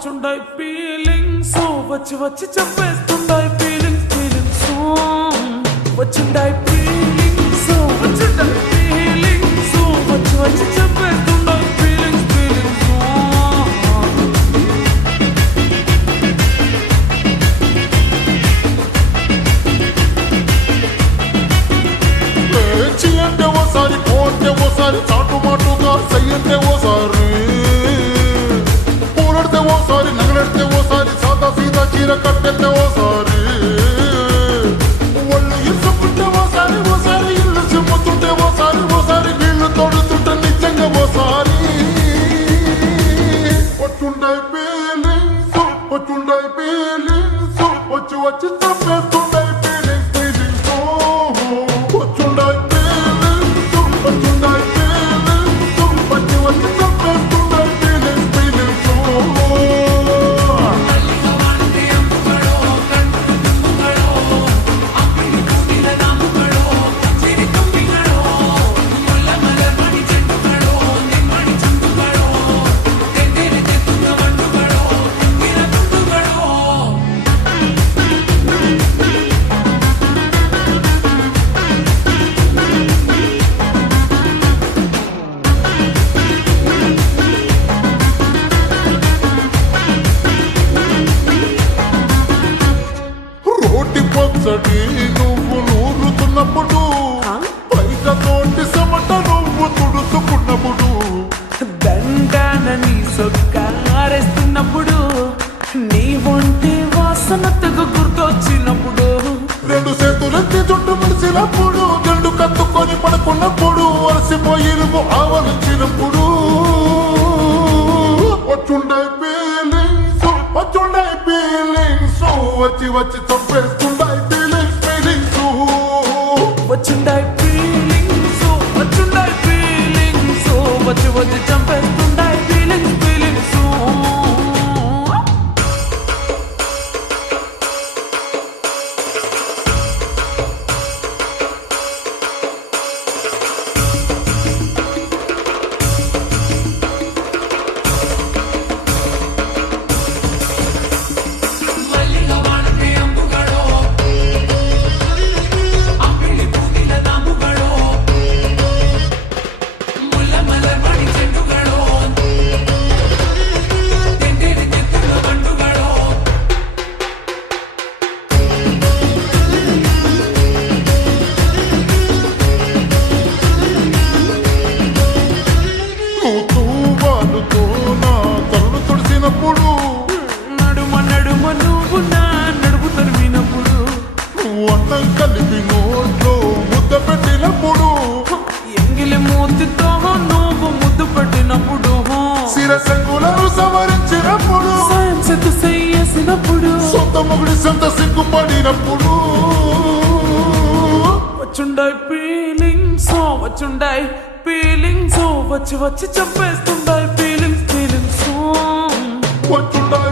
వచ్చుండాయి feelings వచ్చి వచ్చి చెప్పేస్తుండాయి feelings వచ్చుండాయి feelings వచ్చుండాయి feelings వచ్చి వచ్చి చెప్పేస్తుండాయి ఫీలింగ్స్ చి అంటే ఓసారి పోతే ఓసారి చాటు మాటుగా సయ్యంటే ఓసారి పూలడితే ఓసారి నగలడితే ఓసారి సాదా సీదా చీర కట్టెత్తే ఓసారి ఒళ్ళు ఇసుకుంటే ఓసారి ఓసారి ఇల్లు చిమ్ముతుంటే ఓసారి ఓసారి నీళ్లు తోడుతుంటే నిజంగా ఓసారి వచ్చుండాయి ఫీలింగ్స్ వచ్చుండాయి ఫీలింగ్స్ వచ్చి వచ్చి చంపేస్తుండాయి నువ్వు నూరుతున్నప్పుడు పైక తోటి సమట నువ్వు తుడుచుకున్నప్పుడు దండానని సొక్కారేస్తున్నప్పుడు నీ ఒంటి వాసనతకు గుర్తొచ్చినప్పుడు రెండు చేతులెత్తి చుట్టు మెలిసినప్పుడు గండు కత్తుకొని పడుకున్నప్పుడు అలసిపోయి నువ్వు ఆవలించినప్పుడు వచ్చుండాయి ఫీలింగ్స్ వచ్చుండాయి ఫీలింగ్స్ వచ్చి వచ్చి చంపేస్తుండాయి వచ్చుండాయి ఫీలింగ్స్ వచ్చుండాయి ఫీలింగ్స్ వచ్చి వచ్చి చంపేస్తుండాయి ఫీలింగ్స్ నడుమ నడుమ నువ్వు నా నడుపు తరిమినప్పుడు అన్నం కలిపి నోట్లో ముద్ద పెట్టినప్పుడు ఎంగిలి మూతితో నువ్వు ముద్దు పెట్టినప్పుడు శిరసంగులను సవరించినప్పుడు సాయం సెత్తు చేసినప్పుడు సొంత మొగుడి సొంత సిగ్గుపడినప్పుడు వచ్చుండాయి ఫీలింగ్స్ వచ్చుండాయి ఫీలింగ్స్ వచ్చి వచ్చి చంపేస్తుండాయి ఫీలింగ్స్ వచ్చుండాయి